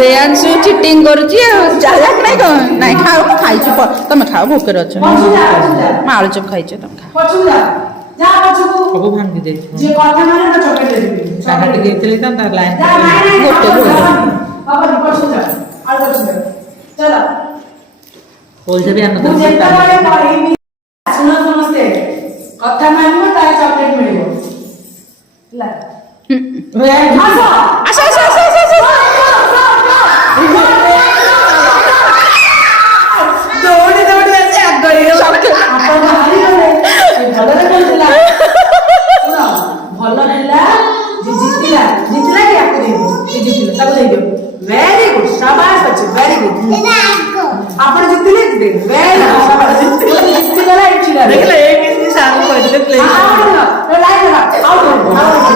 रेयांशु cheating करुची जाक नहीं कौन नहीं खाओ खाई छु तुम खाओ भूखे रछ मैं आलू चप खाई छु तुम खाओ सब भांगी दे जे कथा माने ना चॉकलेट दे सारा टिके इतले त लाइन गोटे बाबा पछु जा आलू चप चलो बोल दे भी अन्न सुनो समझते कथा मानियो तार चॉकलेट मिलियो ला आशा आशा आशा दौड़ी दौड़ी ऐसे आग गई अपन भारी गले भलरे बोलला सुनो भलो दिला जे जितिला जितिला के आपको देबो जे जितिला ताको दे दियो वेरी गुड शाबाश बच्चे वेरी गुड आपण जितिले दे वेरी गुड शाबाश जितिला इचिला देखले एक मिनिट सांग पहिले प्ले आउट ना लाइन लगा आउट